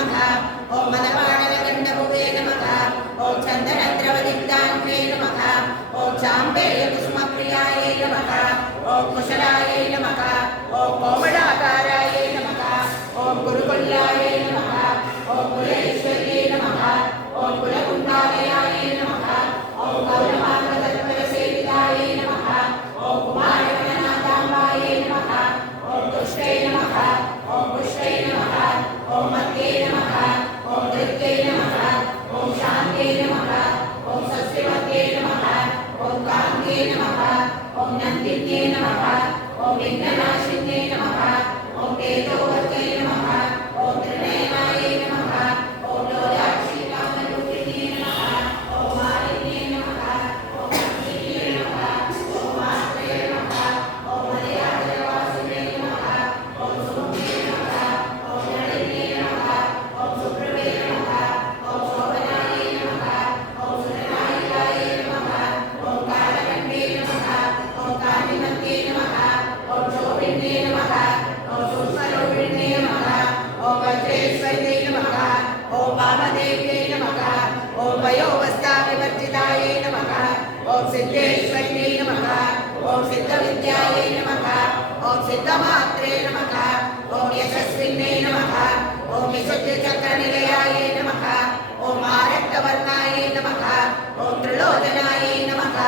नमः ओम मदपाणनगण्डभुवे नमः ओम चन्दनद्रवदीप्ताङ्गे नमः ओम चाम्बेयकुसुमप्रियायै नमः ओम कुशलायै नमः ओम कोमलाकारायै नमः ओम गुरुकुल्यायै नमः ओम कुलेश्वर्यै नमः ओम कुलकुण्डालयायै नमः ओम गौरमार्गतत्परसेवितायै नमः ओम कुमारगणनाथाम्बायै नमः ओम तुष्टै नमः ओम पुष्टै नमः ओम मत्यै नमः ओम धृत्यै नमः ओम शान्त्यै नमः ओम स्वस्तिमत्यै नमः ओम कान्त्यै नमः ओम नन्दिन्यै नमः ओम विघ्ननाशिन्यै नमः ओम तेजोवत्यै नमः ओम त्रिनयनायै नमः ओम लोलाक्षी कामरूपिण्यै नमः ओम मालिन्यै नमः ओम लक्ष्मीयै नमः ओम मात्रे नमः ओम मलयाचलवासिन्यै नमः ओम सुमुख्यै नमः ओम नलिन्यै नमः ओम सुप्रभे नमः ओम शोभनायै नमः ओम सुरनायिकायै नमः ओम कालकण्ठे नमः ओम कालिमत्यै नमः ओम शोभिन्यै नमः ओम सूक्ष्मरूपिण्यै नमः ओम वज्रेश्वर्यै नमः ओम वामदेव्यै नमः ओम वयोवस्थाविवर्जितायै नमः ओम सिद्धेश्वर्यै नमः ओम सिद्धविद्यायै नमः ओम सिद्धमात्रे नमः ओम यशस्विन्यै नमः ओम विशुद्धिचक्रनिलयायै नमः ओम आरक्तवर्णायै नमः ओम त्रिलोचनायै नमः